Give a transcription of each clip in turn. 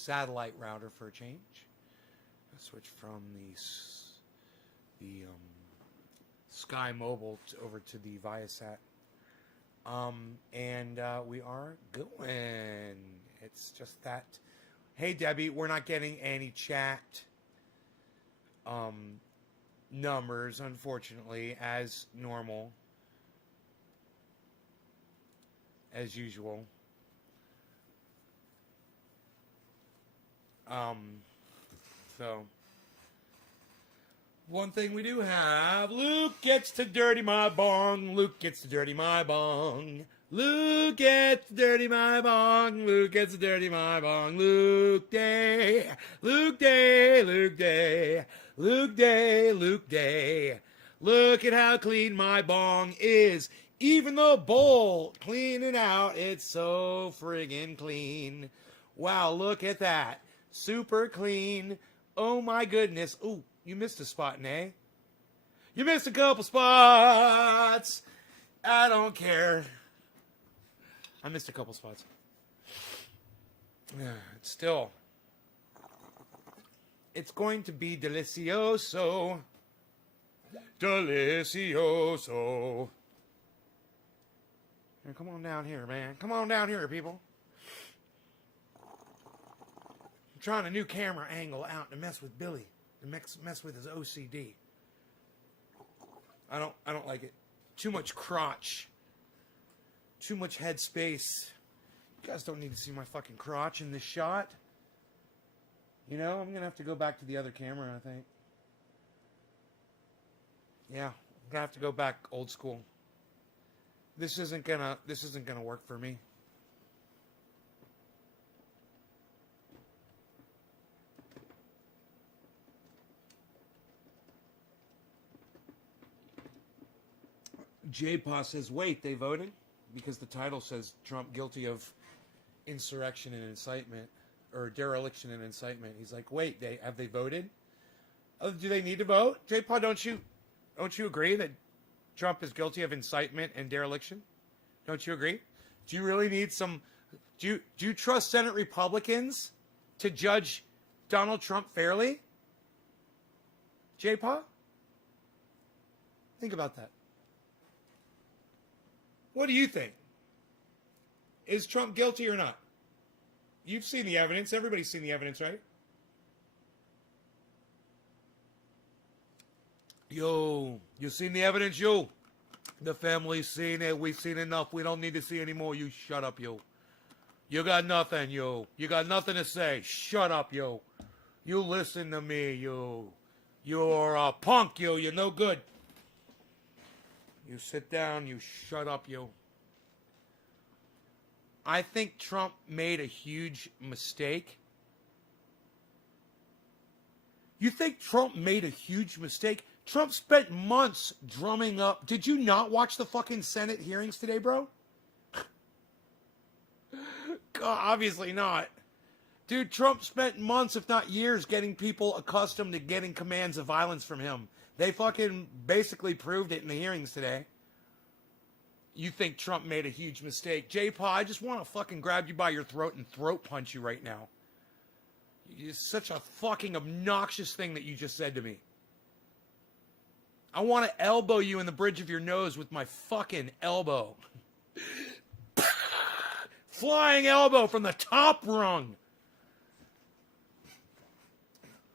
satellite router for a change. Switch from the Sky Mobile over to the Viasat. And we are going. It's just that. Hey, Debbie, we're not getting any chat numbers, unfortunately, as normal, as usual. So, one thing we do have, Luke gets to dirty my bong. Luke gets to dirty my bong. Luke gets to dirty my bong. Luke gets to dirty my bong. Luke Day. Luke Day. Luke Day. Luke Day. Luke Day. Look at how clean my bong is. Even the bowl, clean it out. It's so friggin' clean. Wow, look at that. Super clean. Oh my goodness. Ooh, you missed a spot, Nay. You missed a couple spots. I don't care. I missed a couple spots. Still, it's going to be delicioso. Delicioso. Now, come on down here, man. Come on down here, people. I'm trying a new camera angle out to mess with Billy, to mess with his OCD. I don't like it. Too much crotch. Too much head space. You guys don't need to see my fucking crotch in this shot. You know, I'm gonna have to go back to the other camera, I think. Yeah, I'm gonna have to go back old school. This isn't gonna work for me. J-Pa says, wait, they voted? Because the title says Trump guilty of insurrection and incitement, or dereliction and incitement. He's like, wait, have they voted? Oh, do they need to vote? J-Pa, don't you agree that Trump is guilty of incitement and dereliction? Don't you agree? Do you really need some... Do you trust Senate Republicans to judge Donald Trump fairly? J-Pa? Think about that. What do you think? Is Trump guilty or not? You've seen the evidence. Everybody's seen the evidence, right? Yo, you seen the evidence, yo? The family's seen it. We've seen enough. We don't need to see any more. You shut up, yo. You got nothing, yo. You got nothing to say. Shut up, yo. You listen to me, yo. You're a punk, yo. You're no good. You sit down, you shut up, yo. I think Trump made a huge mistake. You think Trump made a huge mistake? Trump spent months drumming up. Did you not watch the fucking Senate hearings today, bro? God, obviously not. Dude, Trump spent months, if not years, getting people accustomed to getting commands of violence from him. They fucking basically proved it in the hearings today. You think Trump made a huge mistake. J-Pa, I just want to fucking grab you by your throat and throat punch you right now. It's such a fucking obnoxious thing that you just said to me. I want to elbow you in the bridge of your nose with my fucking elbow. Flying elbow from the top rung.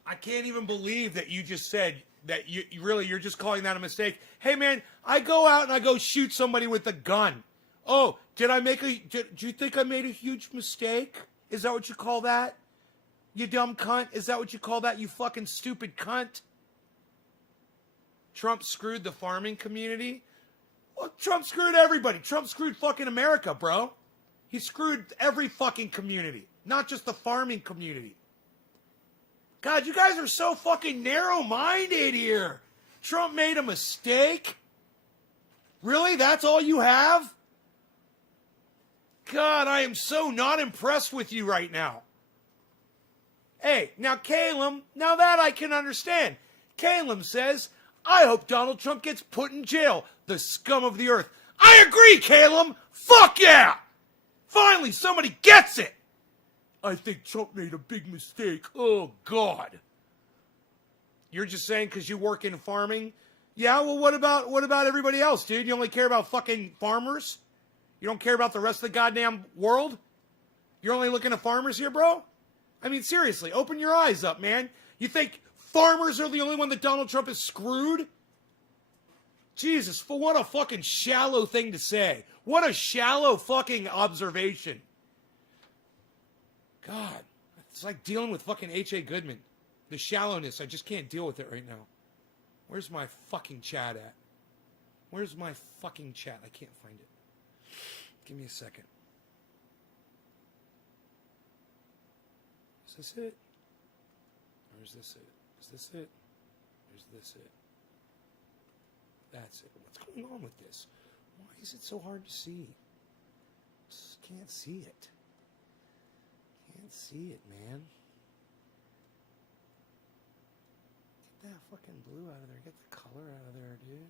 I can't even believe that you just said that you're just calling that a mistake. Hey man, I go out and I go shoot somebody with a gun. Oh, do you think I made a huge mistake? Is that what you call that? You dumb cunt? Is that what you call that, you fucking stupid cunt? Trump screwed the farming community? Well, Trump screwed everybody. Trump screwed fucking America, bro. He screwed every fucking community, not just the farming community. God, you guys are so fucking narrow-minded here. Trump made a mistake? Really? That's all you have? God, I am so not impressed with you right now. Hey, now Caleb, now that I can understand. Caleb says, I hope Donald Trump gets put in jail, the scum of the earth. I agree, Caleb. Fuck yeah! Finally, somebody gets it. I think Trump made a big mistake. Oh, God. You're just saying because you work in farming? Yeah, well, what about everybody else, dude? You only care about fucking farmers? You don't care about the rest of the goddamn world? You're only looking at farmers here, bro? I mean, seriously, open your eyes up, man. You think farmers are the only one that Donald Trump is screwed? Jesus, for what a fucking shallow thing to say. What a shallow fucking observation. God, it's like dealing with fucking H.A. Goodman. The shallowness, I just can't deal with it right now. Where's my fucking chat at? Where's my fucking chat? I can't find it. Give me a second. Is this it? Or is this it? Is this it? Or is this it? That's it. What's going on with this? Why is it so hard to see? Just can't see it. Can't see it, man. Get that fucking blue out of there. Get the color out of there, dude.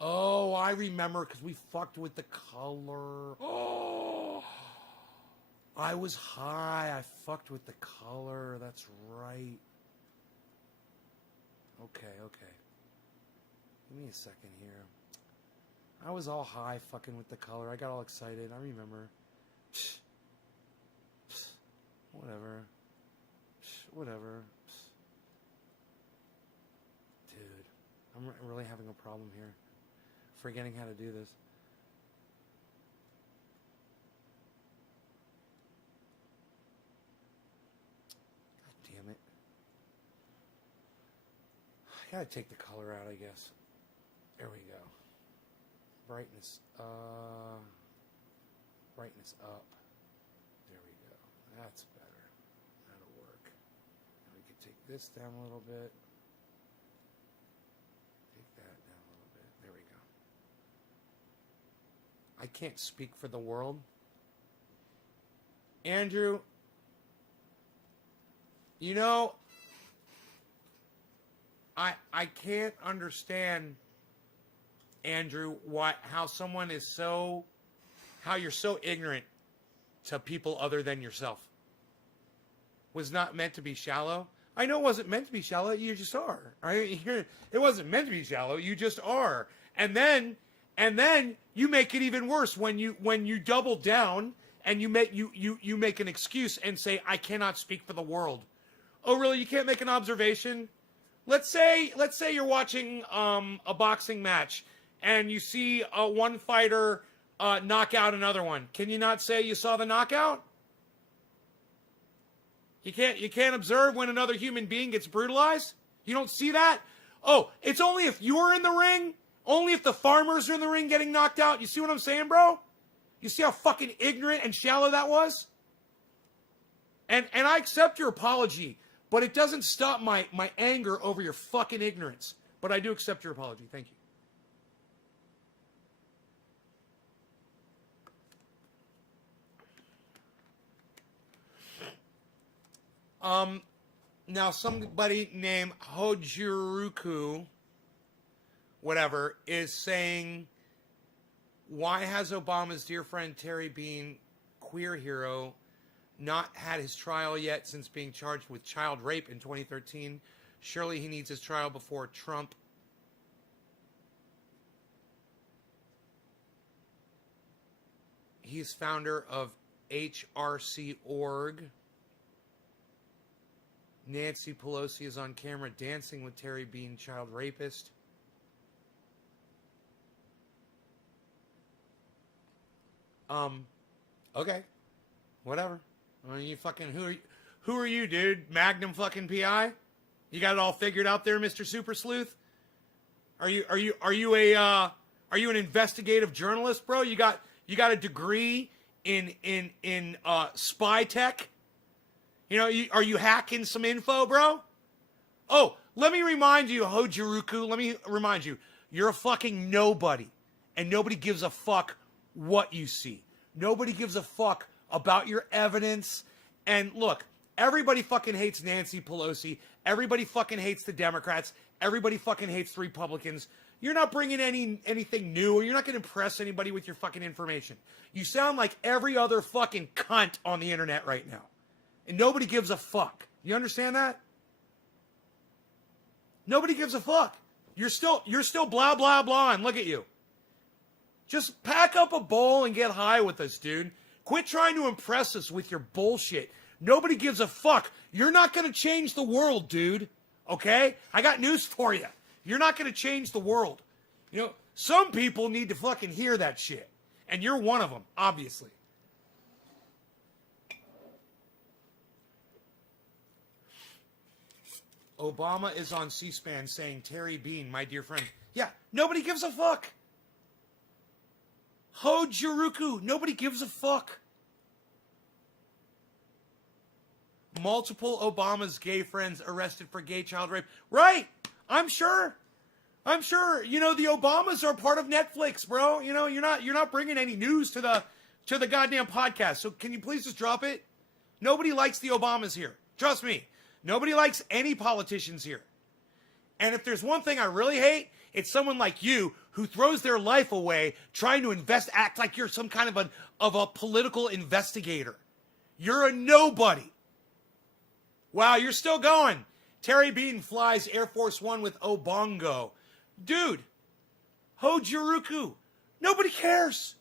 Oh, I remember because we fucked with the color. Oh, I was high. I fucked with the color. That's right. Okay. Give me a second here. I was all high fucking with the color. I got all excited. I remember. Whatever. Dude, I'm really having a problem here. Forgetting how to do this. God damn it. I gotta take the color out, I guess. There we go. Brightness up. There we go. That's better. That'll work. And we can take this down a little bit. Take that down a little bit. There we go. I can't speak for the world. Andrew, you know, I can't understand, Andrew, how you're so ignorant to people other than yourself. Was not meant to be shallow. I know it wasn't meant to be shallow. You just are. Right? It wasn't meant to be shallow. You just are. And then you make it even worse when you double down and you make an excuse and say, I cannot speak for the world. Oh, really? You can't make an observation? Let's say you're watching a boxing match and you see one fighter knock out another one. Can you not say you saw the knockout? You can't observe when another human being gets brutalized? You don't see that? Oh, it's only if you're in the ring? Only if the farmers are in the ring getting knocked out? You see what I'm saying, bro? You see how fucking ignorant and shallow that was? And I accept your apology, but it doesn't stop my anger over your fucking ignorance. But I do accept your apology. Thank you. Now somebody named Hojiruku, whatever, is saying, why has Obama's dear friend Terry Bean, queer hero, not had his trial yet since being charged with child rape in 2013? Surely he needs his trial before Trump. He's founder of HRC.org. Nancy Pelosi is on camera dancing with Terry Bean, child rapist. Okay. Whatever. I mean, you fucking, who are you, dude? Magnum fucking PI? You got it all figured out there, Mr. Super Sleuth? Are you an investigative journalist, bro? You got a degree in spy tech? You know, are you hacking some info, bro? Oh, let me remind you, Hojiruku, let me remind you, you're a fucking nobody. And nobody gives a fuck what you see. Nobody gives a fuck about your evidence. And look, everybody fucking hates Nancy Pelosi. Everybody fucking hates the Democrats. Everybody fucking hates the Republicans. You're not bringing anything new, or you're not going to impress anybody with your fucking information. You sound like every other fucking cunt on the internet right now. And nobody gives a fuck. You understand that? Nobody gives a fuck. You're still blah, blah, blah, and look at you. Just pack up a bowl and get high with us, dude. Quit trying to impress us with your bullshit. Nobody gives a fuck. You're not going to change the world, dude. Okay? I got news for you. You're not going to change the world. You know, some people need to fucking hear that shit. And you're one of them, obviously. Obama is on C-SPAN saying, Terry Bean, my dear friend. Yeah, nobody gives a fuck. Hojuruku, nobody gives a fuck. Multiple Obama's gay friends arrested for gay child rape. Right, I'm sure. You know, the Obamas are part of Netflix, bro. You know, you're not bringing any news to the goddamn podcast. So can you please just drop it? Nobody likes the Obamas here. Trust me. Nobody likes any politicians here. And if there's one thing I really hate, it's someone like you who throws their life away trying to act like you're some kind of a political investigator. You're a nobody. Wow, you're still going. Terry Bean flies Air Force One with Obongo. Dude, Hojuruku, nobody cares.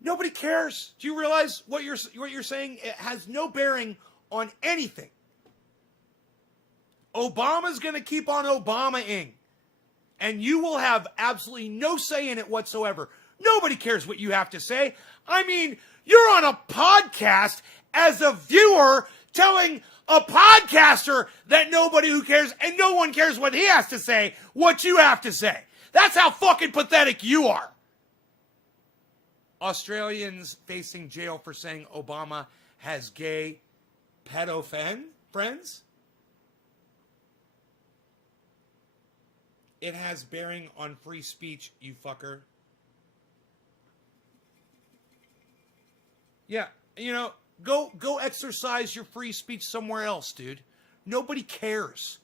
Nobody cares. Do you realize what you're saying? It has no bearing on anything. Obama's going to keep on Obama-ing. And you will have absolutely no say in it whatsoever. Nobody cares what you have to say. I mean, you're on a podcast as a viewer telling a podcaster that nobody who cares and no one cares what he has to say, what you have to say. That's how fucking pathetic you are. Australians facing jail for saying Obama has gay pedophile friends. It has bearing on free speech, you fucker. Yeah, you know, go exercise your free speech somewhere else, dude. Nobody cares.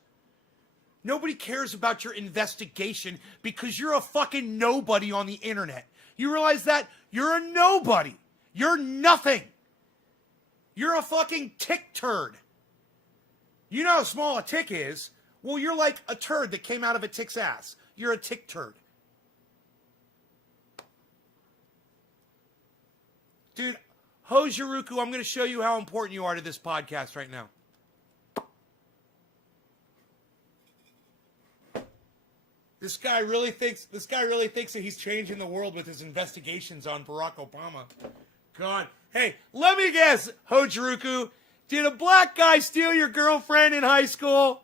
Nobody cares about your investigation because you're a fucking nobody on the internet. You realize that? You're a nobody. You're nothing. You're a fucking tick turd. You know how small a tick is? Well, you're like a turd that came out of a tick's ass. You're a tick turd. Dude, Hojuruku, I'm going to show you how important you are to this podcast right now. This guy really thinks that he's changing the world with his investigations on Barack Obama. God. Hey, let me guess, Hojuruku. Did a black guy steal your girlfriend in high school?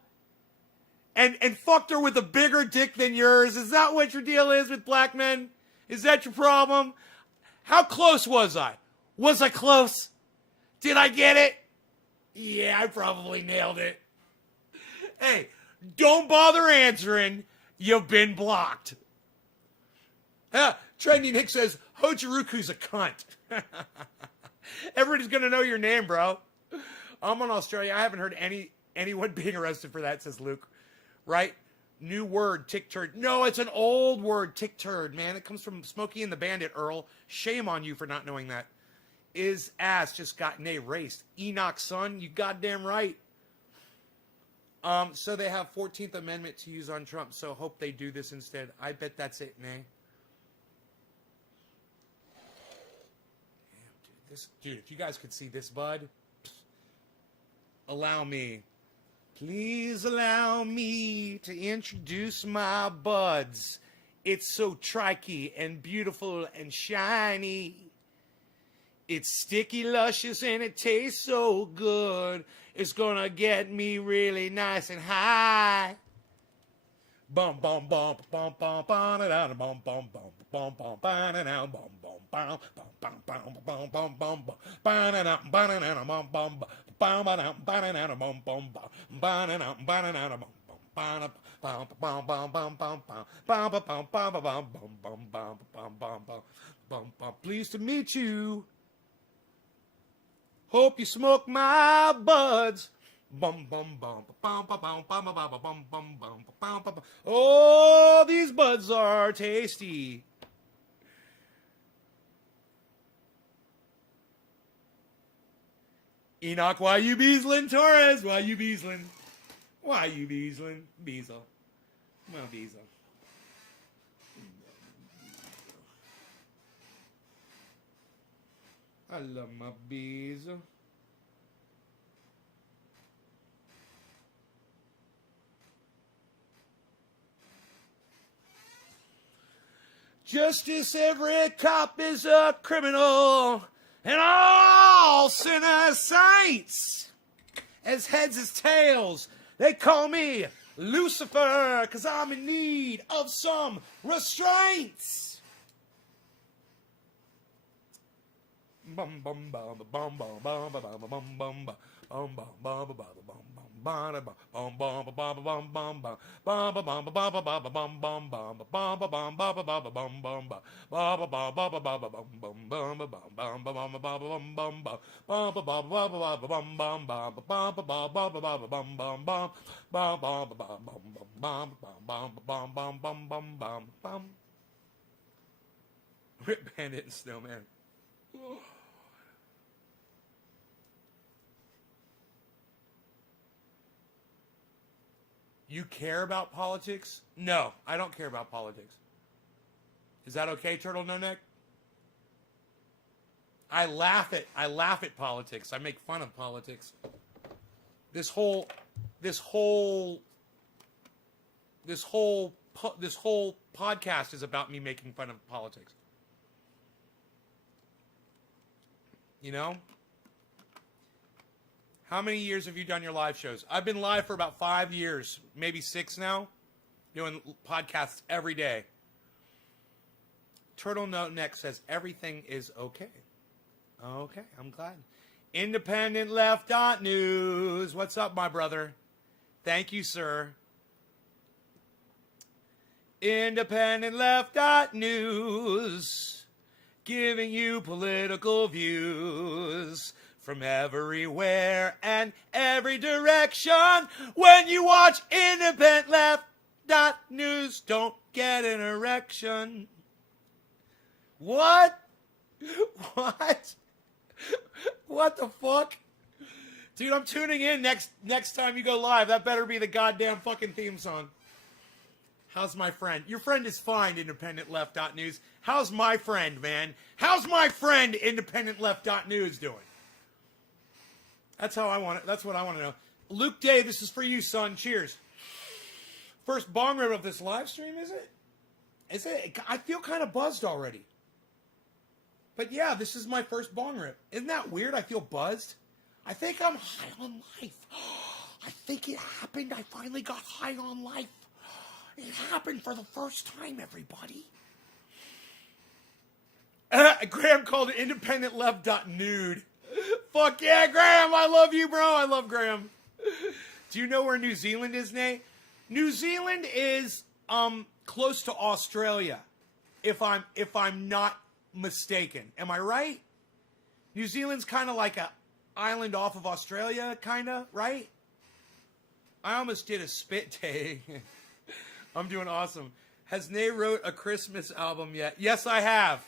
And fucked her with a bigger dick than yours? Is that what your deal is with black men? Is that your problem? How close was I? Was I close? Did I get it? Yeah, I probably nailed it. Hey, don't bother answering. You've been blocked. Trendy Nick says, Hojuruku's a cunt. Everybody's going to know your name, bro. I'm in Australia. I haven't heard anyone being arrested for that, says Luke. Right? New word, tick turd. No, it's an old word, tick turd, man. It comes from Smokey and the Bandit, Earl. Shame on you for not knowing that. Is ass just gotten erased. Enoch's son, you goddamn right. So they have 14th Amendment to use on Trump, so hope they do this instead. I bet that's it, man. Damn, dude, if you guys could see this, bud. Allow me. Please allow me to introduce my buds. It's so tricky and beautiful and shiny. It's sticky, luscious, and it tastes so good. It's gonna get me really nice and high. Bum bum bum bum bum bum bum bum bum bum bum bum bum bum bum bum bum bum. Pleased to meet you. Hope you smoke my buds. Bum bum bum bum bum bum bum bum bum bum bum bum bum. Oh, these buds are tasty. Enoch, why you beasling? Torres, why you beasling? Why you beasling? Beasel. Well, Beasel. I love my Beasel. Justice, every cop is a criminal, and all sinners saints. As heads as tails, they call me Lucifer, 'cause I'm in need of some restraints. Bum bum bum bum bum bum bum bum bum bum bum bum bum bum bum. Rip Bandit and Snowman. You care about politics? No, I don't care about politics. Is that okay, Turtle No Neck? I laugh at politics. I make fun of politics. This whole podcast is about me making fun of politics. You know? How many years have you done your live shows? I've been live for about 5 years, maybe 6 now, doing podcasts every day. Turtle No Neck says everything is okay. Okay, I'm glad. Independent Left.News. What's up, my brother? Thank you, sir. Independent Left.News. Giving you political views from everywhere and every direction. When you watch Independent Left.News, don't get an erection. What? What? What the fuck? Dude, I'm tuning in next time you go live. That better be the goddamn fucking theme song. How's my friend? Your friend is fine, Independent Left.News. How's my friend, man? How's my friend, Independent Left.News, doing? That's how I want it. That's what I want to know. Luke Day, this is for you, son. Cheers. First bong rip of this live stream, is it? Is it? I feel kind of buzzed already. But yeah, this is my first bong rip. Isn't that weird? I feel buzzed. I think I'm high on life. I think it happened. I finally got high on life. It happened for the first time, everybody. Graham called it Independent Left.Nude. Fuck yeah, Graham. I love you, bro. I love Graham. Do you know where New Zealand is, Nate? New Zealand is close to Australia, if I'm not mistaken. Am I right? New Zealand's kind of like a island off of Australia, kind of, right? I almost did a spit take. I'm doing awesome. Has Nate wrote a Christmas album yet? Yes, I have.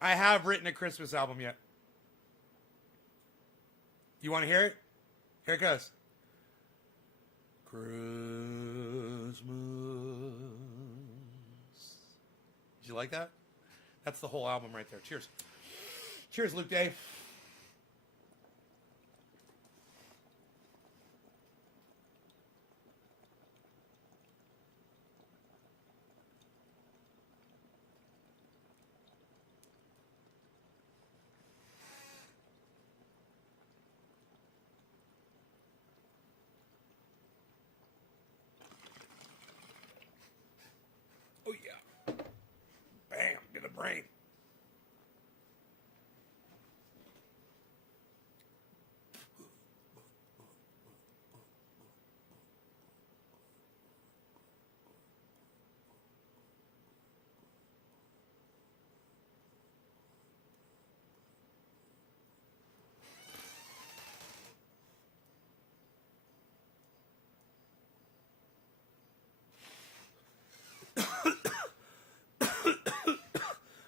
I have written a Christmas album yet. You want to hear it? Here it goes. Christmas. Did you like that? That's the whole album right there. Cheers. Cheers, Luke Day. Oh, yeah. Bam, to the brain.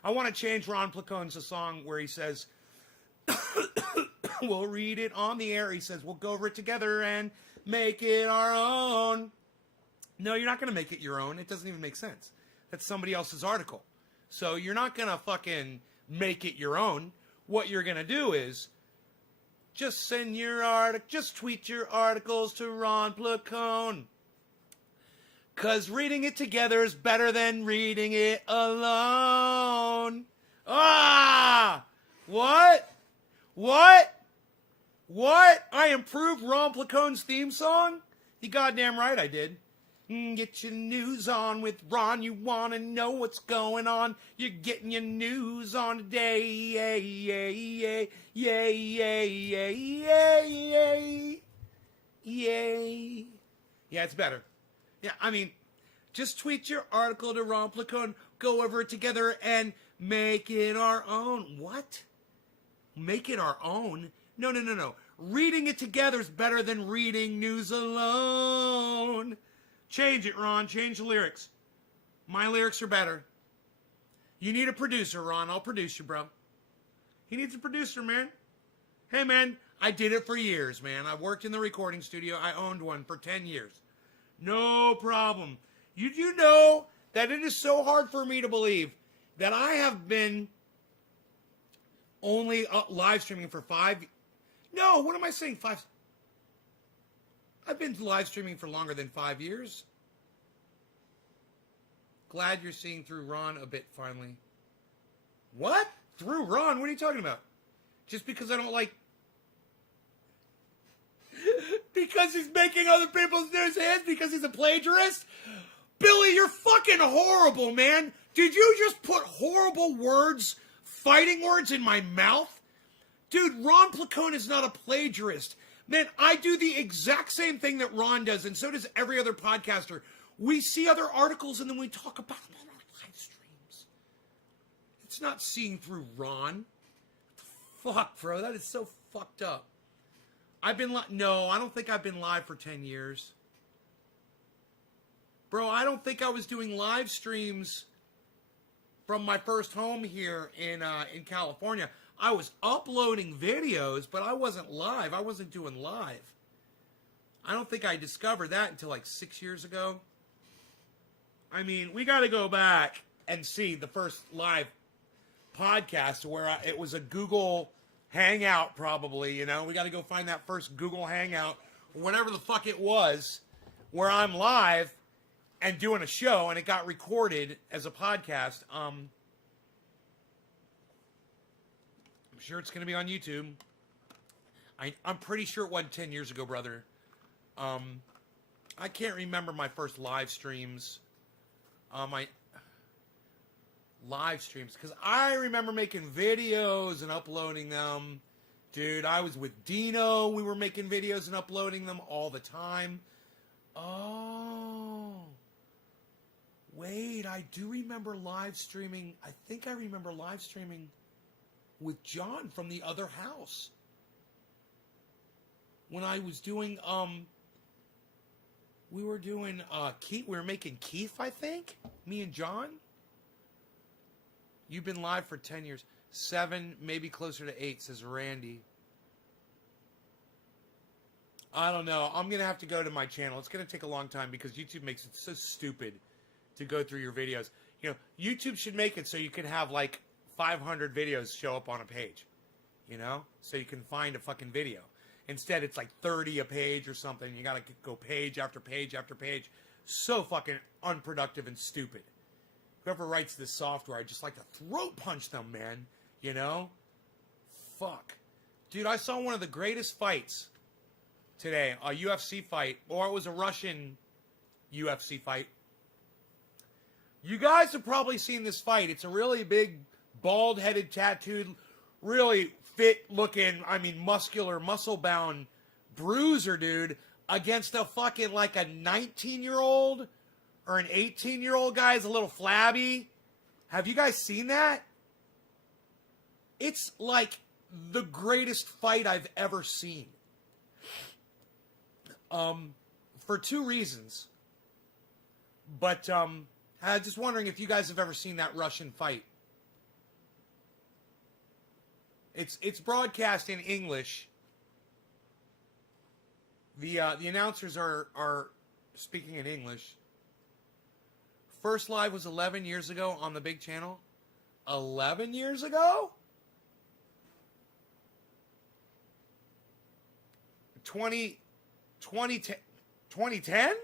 I want to change Ron Placone's song where he says, We'll read it on the air. He says, we'll go over it together and make it our own. No, you're not going to make it your own. It doesn't even make sense. That's somebody else's article. So you're not going to fucking make it your own. What you're going to do is just send your article, just tweet your articles to Ron Placone. Because reading it together is better than reading it alone. Ah! What? I improved Ron Placone's theme song? You goddamn right I did. Get your news on with Ron. You want to know what's going on. You're getting your news on today. Yay. Yeah, it's better. Yeah, I mean, just tweet your article to Ron Placone. Go over it together and make it our own. What? Make it our own? No. Reading it together is better than reading news alone. Change it, Ron. Change the lyrics. My lyrics are better. You need a producer, Ron. I'll produce you, bro. He needs a producer, man. Hey, man, I did it for years, man. I worked in the recording studio. I owned one for 10 years. No problem. You do know that it is so hard for me to believe that I have been only live streaming for 5... No, what am I saying? 5... I've been live streaming for longer than 5 years. Glad you're seeing through Ron a bit finally. What? Through Ron? What are you talking about? Just because I don't like... Because he's making other people's news hits? Because he's a plagiarist? Billy, you're fucking horrible, man. Did you just put horrible words, fighting words in my mouth? Dude, Ron Placone is not a plagiarist. Man, I do the exact same thing that Ron does, and so does every other podcaster. We see other articles, and then we talk about them on our live streams. It's not seeing through Ron. Fuck, bro, that is so fucked up. No, I don't think I've been live for 10 years. Bro, I don't think I was doing live streams from my first home here in California. I was uploading videos, but I wasn't live. I wasn't doing live. I don't think I discovered that until like 6 years ago. I mean, we got to go back and see the first live podcast where it was a Google Hangout probably, you know. We got to go find that first Google Hangout, whatever the fuck it was, where I'm live and doing a show, and it got recorded as a podcast. I'm sure it's going to be on YouTube. I'm pretty sure it wasn't 10 years ago, brother. I can't remember my first live streams. Live streams, because I remember making videos and uploading them. Dude, I was with Dino. We were making videos and uploading them all the time. Oh. Wait, I do remember live streaming. I think I remember live streaming with John from the other house. When I was doing, we were doing, Keith, we were making Keith, I think? Me and John? You've been live for 10 years. 7, maybe closer to 8, says Randy. I don't know. I'm going to have to go to my channel. It's going to take a long time because YouTube makes it so stupid to go through your videos. You know, YouTube should make it so you can have like 500 videos show up on a page. You know? So you can find a fucking video. Instead, it's like 30 a page or something. You got to go page after page after page. So fucking unproductive and stupid. Whoever writes this software, I just like to throat punch them, man. You know? Fuck. Dude, I saw one of the greatest fights today. A UFC fight. Or it was a Russian UFC fight. You guys have probably seen this fight. It's a really big, bald-headed, tattooed, really fit-looking, I mean, muscular, muscle-bound bruiser, dude, against a fucking, like, a 19-year-old or an 18-year-old guy is a little flabby. Have you guys seen that? It's like the greatest fight I've ever seen. For 2 reasons. But, I'm just wondering if you guys have ever seen that Russian fight. It's broadcast in English. The announcers are speaking in English. First live was 11 years ago on the big channel. 11 years ago? 2010?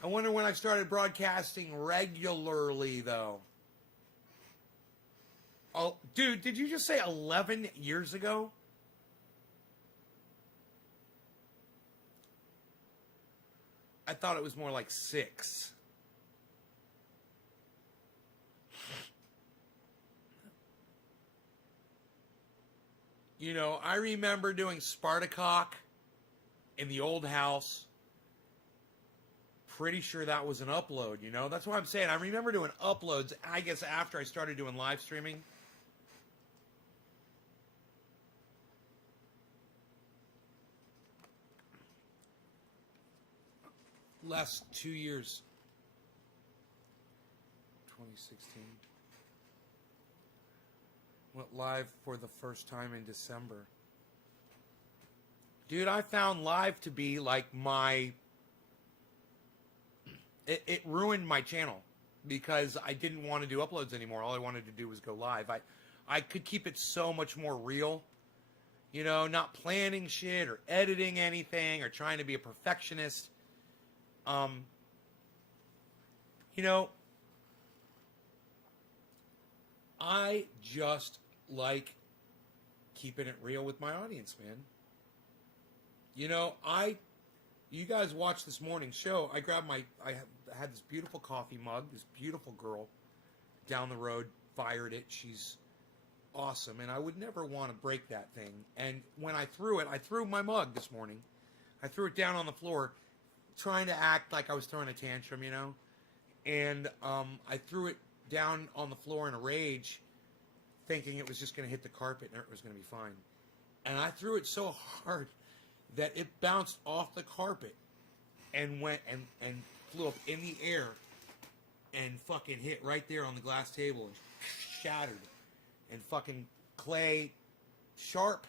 I wonder when I started broadcasting regularly, though. Oh, dude, did you just say 11 years ago? I thought it was more like 6. You know, I remember doing Spartacock in the old house. Pretty sure that was an upload, you know? That's what I'm saying. I remember doing uploads, I guess, after I started doing live streaming. Last 2 years. 2016. Went live for the first time in December. Dude, I found live to be like my... It ruined my channel because I didn't want to do uploads anymore. All I wanted to do was go live. I could keep it so much more real. You know, not planning shit or editing anything or trying to be a perfectionist. You know, I just like keeping it real with my audience, man. You know, you guys watched this morning's show. I had this beautiful coffee mug. This beautiful girl down the road fired it. She's awesome, and I would never want to break that thing. And when I threw my mug this morning. I threw it down on the floor, trying to act like I was throwing a tantrum, you know. And I threw it down on the floor in a rage, thinking it was just going to hit the carpet and it was going to be fine. And I threw it so hard that it bounced off the carpet and went and flew up in the air and fucking hit right there on the glass table and shattered. And fucking glass sharp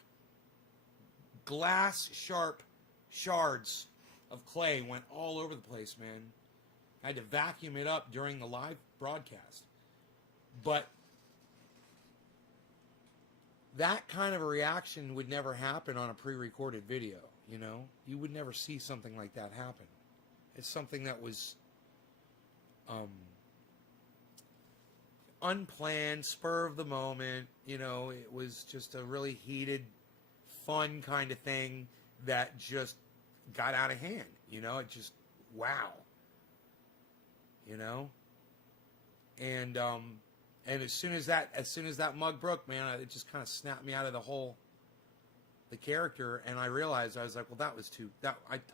shards of clay went all over the place, man. I had to vacuum it up during the live broadcast. But that kind of a reaction would never happen on a pre-recorded video, you know? You would never see something like that happen. It's something that was unplanned, spur of the moment, you know? It was just a really heated, fun kind of thing that just got out of hand, you know? It just, wow. You know? And as soon as that mug broke, man, it just kind of snapped me out of the character, and I realized, I was like, well,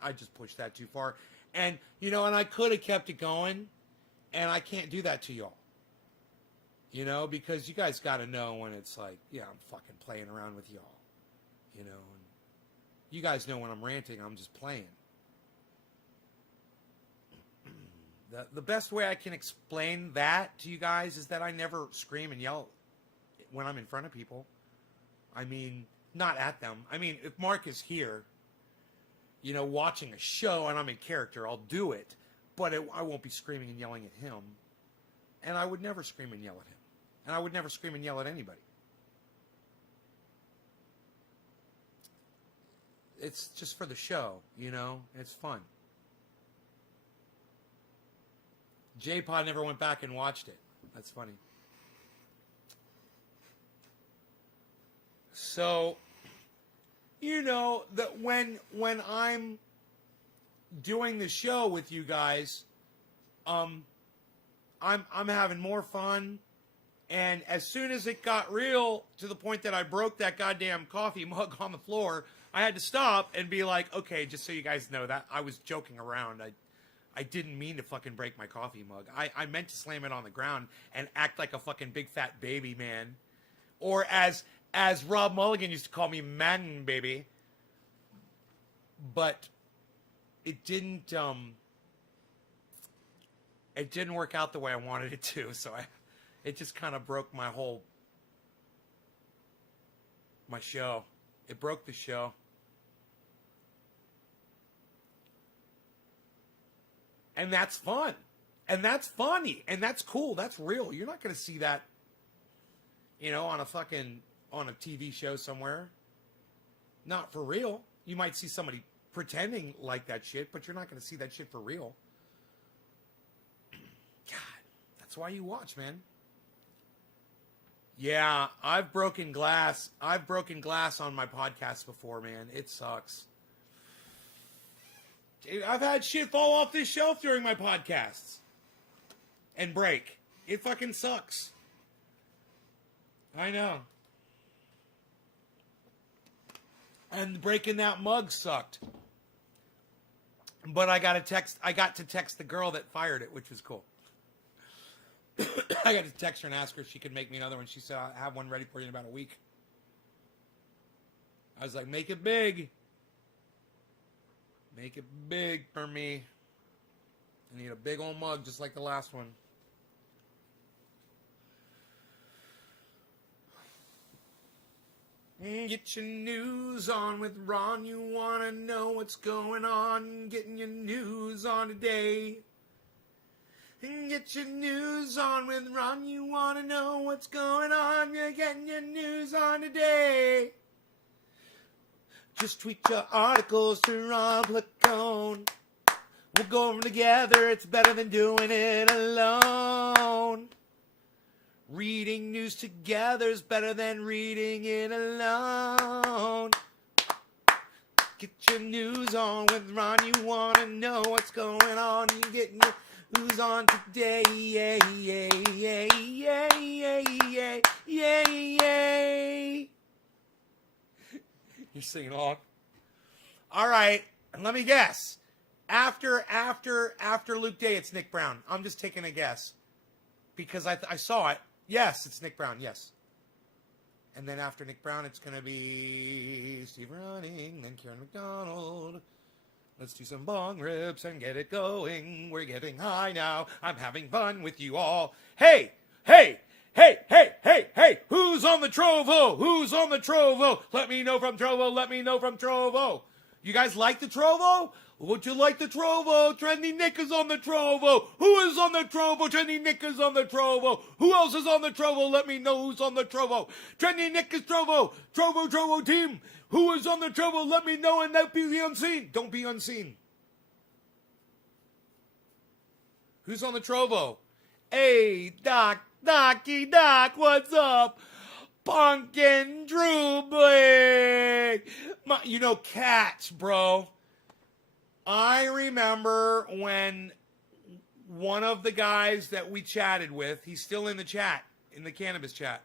I just pushed that too far. And, you know, and I could have kept it going, and I can't do that to y'all. You know, because you guys got to know when it's like, yeah, I'm fucking playing around with y'all. You know, and you guys know when I'm ranting, I'm just playing. The best way I can explain that to you guys is that I never scream and yell when I'm in front of people. I mean, not at them. I mean, if Mark is here, you know, watching a show and I'm in character, I'll do it. But I won't be screaming and yelling at him. And I would never scream and yell at him. And I would never scream and yell at anybody. It's just for the show, you know? It's fun. J-Pod never went back and watched it. That's funny. So, you know, that when I'm doing the show with you guys, I'm having more fun. And as soon as it got real to the point that I broke that goddamn coffee mug on the floor, I had to stop and be like, okay, just so you guys know that I was joking around. I didn't mean to fucking break my coffee mug. I meant to slam it on the ground and act like a fucking big fat baby man. Or as Rob Mulligan used to call me, man baby. But it didn't work out the way I wanted it to. So it just kind of broke my show. It broke the show. And that's fun. And that's funny. And that's cool. That's real. You're not going to see that, on a TV show somewhere. Not for real. You might see somebody pretending like that shit, but you're not going to see that shit for real. God, that's why you watch, man. Yeah, I've broken glass. I've broken glass on my podcast before, man. It sucks. Dude, I've had shit fall off this shelf during my podcasts. And break. It fucking sucks. I know. And breaking that mug sucked. But I got to text the girl that fired it, which was cool. I got to text her and ask her if she could make me another one. She said, I'll have one ready for you in about a week. I was like, make it big. Make it big for me. I need a big old mug just like the last one. Get your news on with Ron. You want to know what's going on. Getting your news on today. Get your news on with Ron. You want to know what's going on. You're getting your news on today. Just tweet your articles to Ron Placone. We'll go over them together. It's better than doing it alone. Reading news together is better than reading it alone. Get your news on with Ron. You want to know what's going on. You're getting your news on today. Yay, yay, yay, yay, yay, yay, yay, yay. You're singing along. All right, let me guess. After Luke Day, it's Nick Brown. I'm just taking a guess. Because I saw it. Yes, it's Nick Brown, yes. And then after Nick Brown, it's going to be Steve Running, then Kieran McDonald. Let's do some bong rips and get it going. We're getting high now. I'm having fun with you all. Hey, hey, hey, hey, hey, hey. Who's on the Trovo? Who's on the Trovo? Let me know from Trovo. Let me know from Trovo. You guys like the Trovo? Would you like the Trovo? Trendy Nick is on the Trovo. Who is on the Trovo? Trendy Nick is on the Trovo. Who else is on the Trovo? Let me know who's on the Trovo. Trendy Nick is Trovo. Trovo team. Who is on the Trovo? Let me know and don't be unseen. Don't be unseen. Who's on the Trovo? Hey, Docky, what's up? Pumpkin Drew Blake. Cats, bro. I remember when one of the guys that we chatted with, he's still in the chat, in the cannabis chat.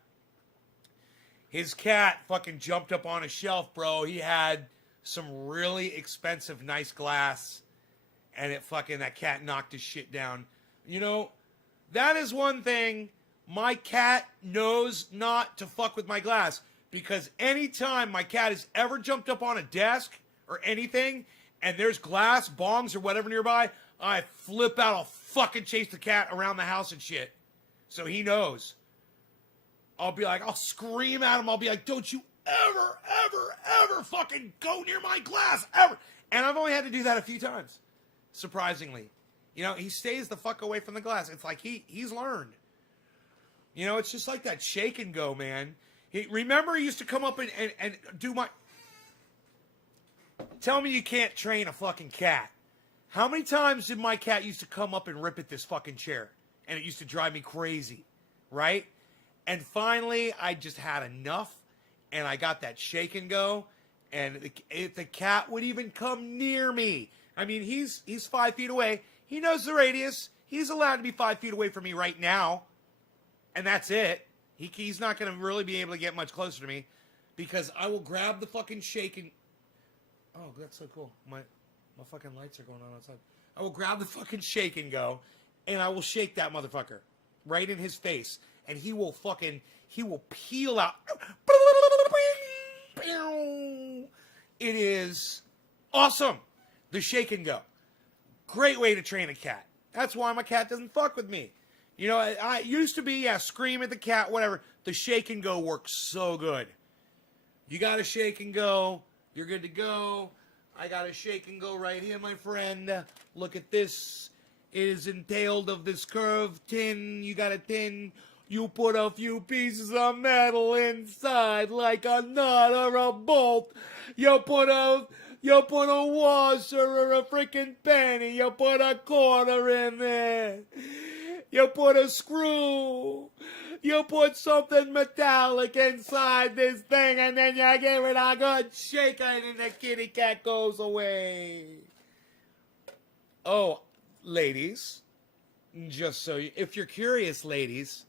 His cat fucking jumped up on a shelf, bro. He had some really expensive, nice glass, and that cat knocked his shit down. That is one thing. My cat knows not to fuck with my glass, because anytime my cat has ever jumped up on a desk or anything, and there's glass, bongs, or whatever nearby, I flip out. I'll fucking chase the cat around the house and shit. So he knows. I'll scream at him. I'll be like, don't you ever fucking go near my glass, ever. And I've only had to do that a few times, surprisingly. He stays the fuck away from the glass. It's like he's learned. It's just like that shake and go, man. Remember he used to come up and do my... Tell me you can't train a fucking cat. How many times did my cat used to come up and rip at this fucking chair? And it used to drive me crazy, right? And finally, I just had enough, and I got that shake and go, and if the cat would even come near me. I mean, he's 5 feet away. He knows the radius. He's allowed to be 5 feet away from me right now, and that's it. He's not going to really be able to get much closer to me, because I will grab the fucking shake and... Oh, that's so cool. My fucking lights are going on outside. I will grab the fucking shake and go, and I will shake that motherfucker right in his face, and he will peel out. It is awesome. The shake and go. Great way to train a cat. That's why my cat doesn't fuck with me. You know, I used to be, scream at the cat, whatever. The shake and go works so good. You got to shake and go. You're good to go. I got a shake and go right here, my friend. Look at this. It is entailed of this curved tin. You got a tin. You put a few pieces of metal inside like a nut or a bolt. You put a washer or a freaking penny. You put a quarter in there. You put a screw. You put something metallic inside this thing, and then you give it a good shake, and the kitty cat goes away. Oh, ladies, just so you, if you're curious, ladies,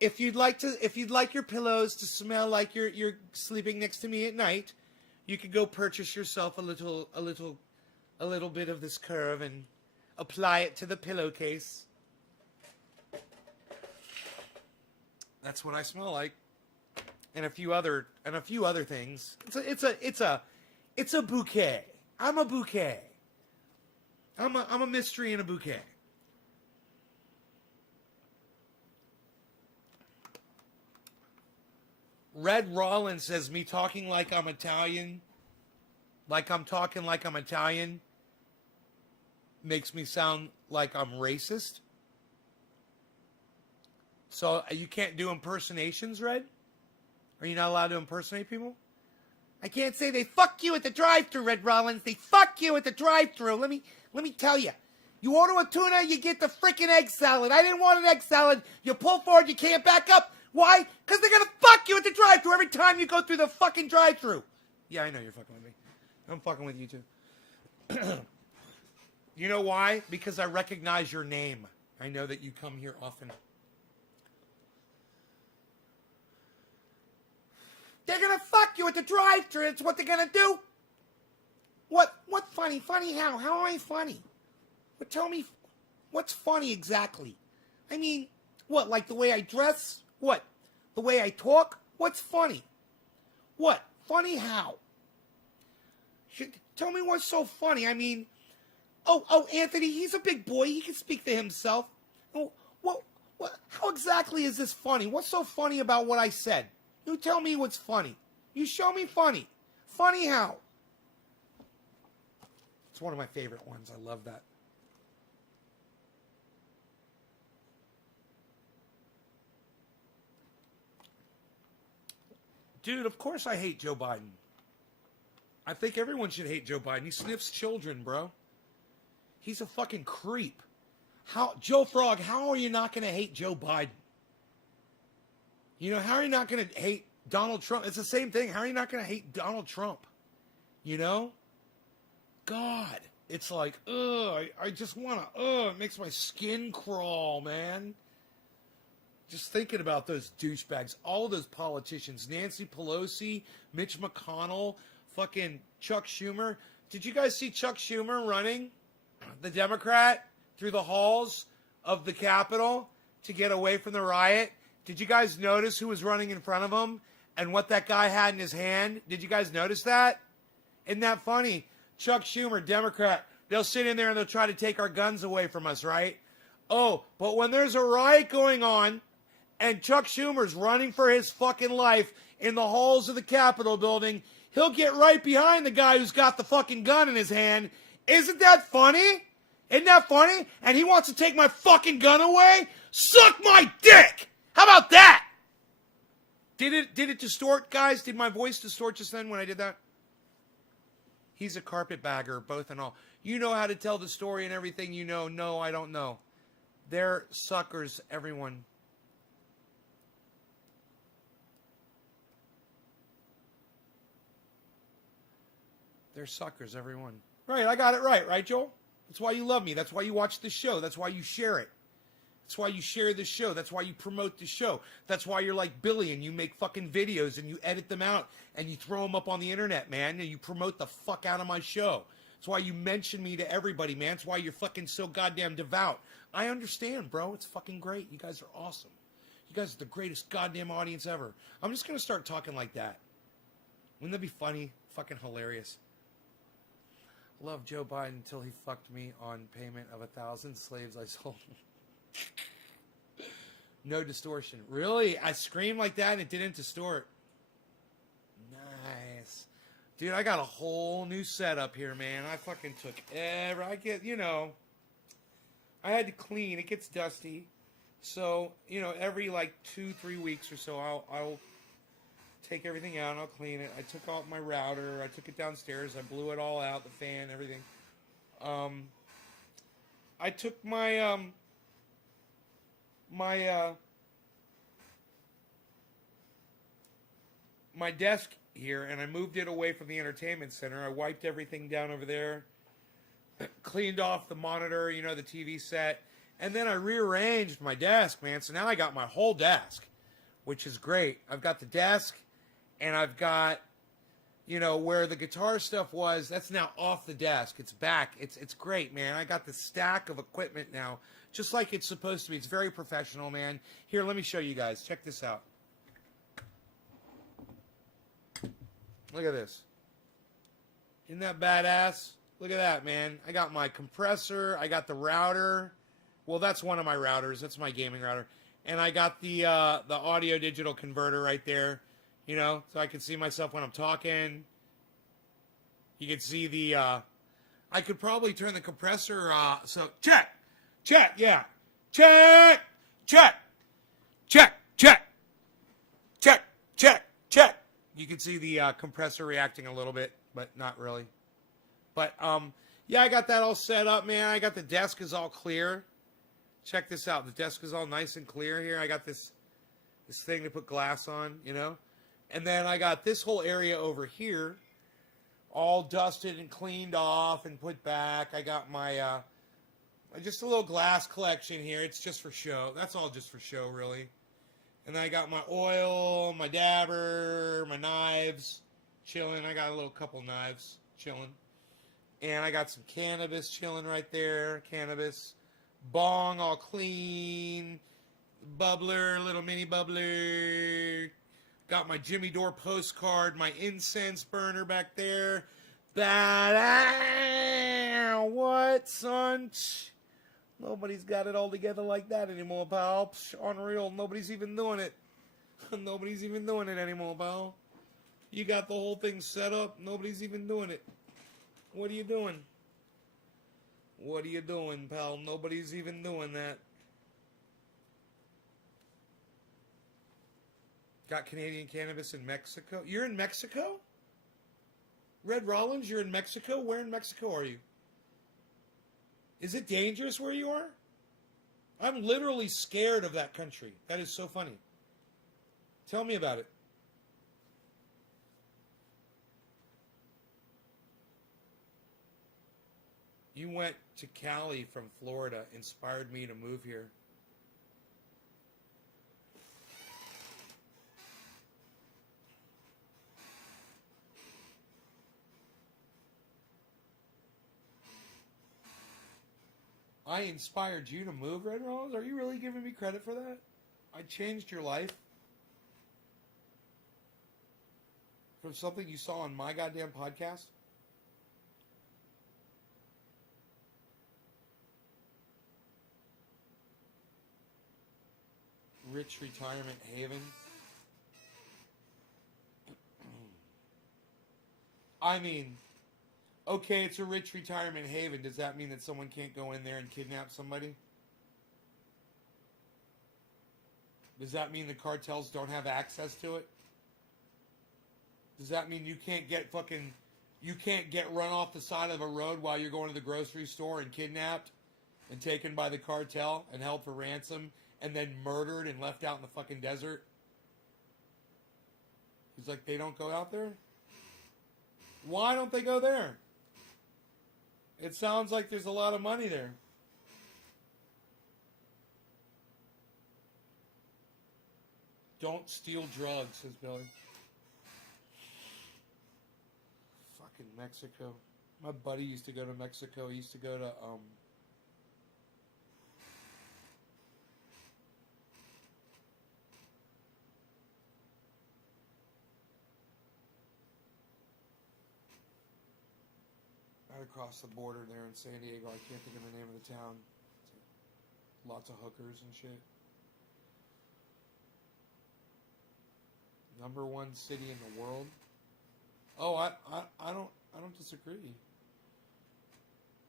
if you'd like your pillows to smell like you're sleeping next to me at night, you could go purchase yourself a little bit of this curve and apply it to the pillowcase. That's what I smell like, and a few other things. It's a bouquet. I'm a bouquet. I'm a mystery in a bouquet. Red Rollins says me talking like I'm Italian, like I'm talking like I'm Italian, makes me sound like I'm racist. So you can't do impersonations, Red? Are you not allowed to impersonate people? I can't say they fuck you at the drive-thru, Red Rollins. They fuck you at the drive-thru. Let me tell you. You order a tuna, you get the freaking egg salad. I didn't want an egg salad. You pull forward, you can't back up. Why? Because they're gonna fuck you at the drive-thru every time you go through the fucking drive-thru. Yeah, I know you're fucking with me. I'm fucking with you too. You know why? Because I recognize your name. I know that you come here often. They're gonna fuck you at the drive-thru. That's what they're gonna do. What funny? Funny how? How am I funny? But tell me, what's funny exactly? I mean, what, like the way I dress? What? The way I talk? What's funny? What? Funny how? Tell me what's so funny. I mean, oh, Anthony, he's a big boy. He can speak for himself. Oh, what? How exactly is this funny? What's so funny about what I said? You tell me what's funny. You show me funny. Funny how? It's one of my favorite ones. I love that. Dude, of course I hate Joe Biden. I think everyone should hate Joe Biden. He sniffs children, bro. He's a fucking creep. Joe Frog, how are you not going to hate Joe Biden? You know, how are you not going to hate Donald Trump? It's the same thing. How are you not going to hate Donald Trump? You know? God. It's like, I just want to, it makes my skin crawl, man. Just thinking about those douchebags, all those politicians, Nancy Pelosi, Mitch McConnell, fucking Chuck Schumer. Did you guys see Chuck Schumer running, the Democrat, through the halls of the Capitol to get away from the riot? Did you guys notice who was running in front of him and what that guy had in his hand? Did you guys notice that? Isn't that funny? Chuck Schumer, Democrat, they'll sit in there and they'll try to take our guns away from us, right? Oh, but when there's a riot going on and Chuck Schumer's running for his fucking life in the halls of the Capitol building, he'll get right behind the guy who's got the fucking gun in his hand. Isn't that funny? Isn't that funny? And he wants to take my fucking gun away? Suck my dick! How about that? Did it distort, guys? Did my voice distort just then when I did that? He's a carpetbagger, both and all. You know how to tell the story and everything you know. No, I don't know. They're suckers, everyone. They're suckers, everyone. Right, I got it right, Joel? That's why you love me. That's why you watch the show. That's why you share it. That's why you share the show. That's why you promote the show. That's why you're like Billy and you make fucking videos and you edit them out and you throw them up on the internet, man. And you promote the fuck out of my show. That's why you mention me to everybody, man. That's why you're fucking so goddamn devout. I understand, bro. It's fucking great. You guys are awesome. You guys are the greatest goddamn audience ever. I'm just going to start talking like that. Wouldn't that be funny? Fucking hilarious. Love Joe Biden until he fucked me on payment of 1,000 slaves I sold. No distortion. Really? I screamed like that and it didn't distort. Nice. Dude, I got a whole new setup here, man. I fucking took I had to clean. It gets dusty. So, every like 2-3 weeks or so, I'll take everything out and I'll clean it. I took out my router. I took it downstairs. I blew it all out, the fan, everything. I took my my desk here and I moved it away from the entertainment center. I wiped everything down over there, cleaned off the monitor, the TV set, and then I rearranged my desk, man. So now I got my whole desk, which is great. I've got the desk and I've got, where the guitar stuff was, that's now off the desk. It's back. It's great, man. I got the stack of equipment now, just like it's supposed to be. It's very professional, man. Here, let me show you guys. Check this out. Look at this. Isn't that badass? Look at that, man. I got my compressor. I got the router. Well, that's one of my routers. That's my gaming router. And I got the audio digital converter right there. So I can see myself when I'm talking. You can see the, I could probably turn the compressor, so, check, yeah, check, You can see the compressor reacting a little bit, but not really. But, yeah, I got that all set up, man. I got the desk is all clear. Check this out. The desk is all nice and clear here. I got this thing to put glass on, And then I got this whole area over here all dusted and cleaned off and put back. I got my, just a little glass collection here. It's just for show. That's all just for show, really. And then I got my oil, my dabber, my knives chilling. I got a little couple knives chilling. And I got some cannabis chilling right there. Cannabis. Bong all clean. Bubbler, little mini bubbler. Got my Jimmy Dore postcard, my incense burner back there. What, son? Nobody's got it all together like that anymore, pal. Unreal. Nobody's even doing it. Nobody's even doing it anymore, pal. You got the whole thing set up. Nobody's even doing it. What are you doing? What are you doing, pal? Nobody's even doing that. Got Canadian cannabis in Mexico. You're in Mexico? Red Rollins, you're in Mexico? Where in Mexico are you? Is it dangerous where you are? I'm literally scared of that country. That is so funny. Tell me about it. You went to Cali from Florida, inspired me to move here. I inspired you to move, Red Rose? Are you really giving me credit for that? I changed your life from something you saw on my goddamn podcast? Rich retirement haven. I mean, okay, it's a rich retirement haven. Does that mean that someone can't go in there and kidnap somebody? Does that mean the cartels don't have access to it? Does that mean you can't get run off the side of a road while you're going to the grocery store and kidnapped and taken by the cartel and held for ransom and then murdered and left out in the fucking desert? He's like, they don't go out there? Why don't they go there? It sounds like there's a lot of money there. Don't steal drugs, says Billy. Fucking Mexico. My buddy used to go to Mexico. He used to go to, right across the border there in San Diego. I can't think of the name of the town. Lots of hookers and shit. #1 city in the world. Oh, I don't disagree.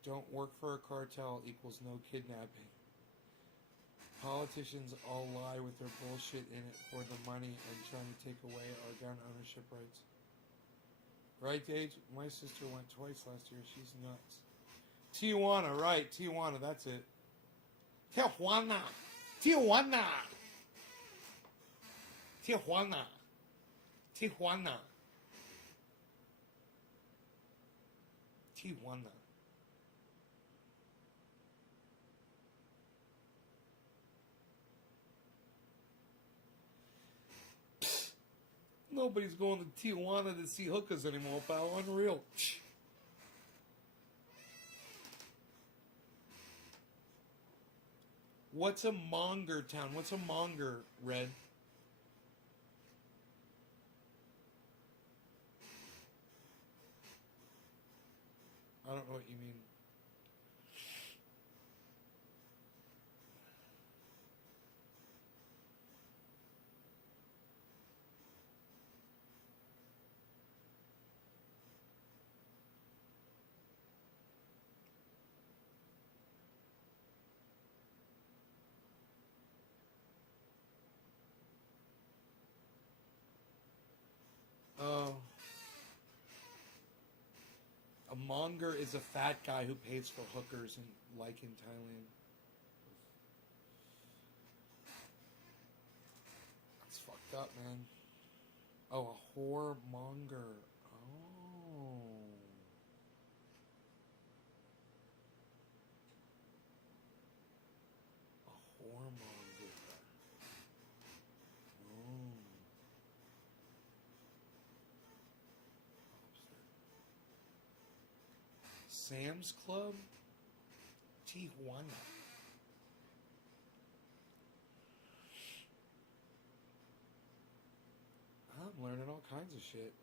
Don't work for a cartel equals no kidnapping. Politicians all lie with their bullshit in it for the money and trying to take away our gun ownership rights. Right, Dave? My sister went twice last year. She's nuts. Tijuana, right. Tijuana, that's it. Tijuana. Tijuana. Tijuana. Tijuana. Tijuana. Nobody's going to Tijuana to see hookers anymore, pal. Unreal. What's a monger town? What's a monger, Red? I don't know what you mean. Oh. A monger is a fat guy who pays for hookers in Thailand. That's fucked up, man. Oh, a whoremonger. Oh. A whoremonger. Oh. Sam's Club? Tijuana. I'm learning all kinds of shit.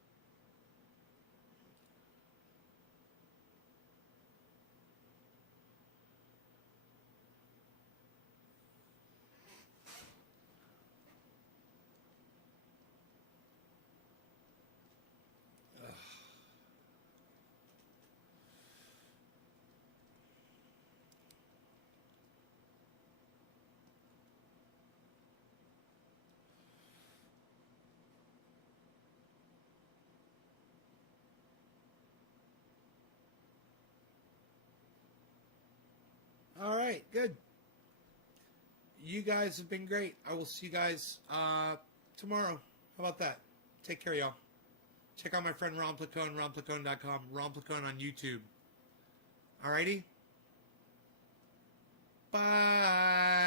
All right, good. You guys have been great. I will see you guys tomorrow. How about that? Take care, y'all. Check out my friend Ron Placone, ronplacone.com, Ron Placone on YouTube. Alrighty? Bye.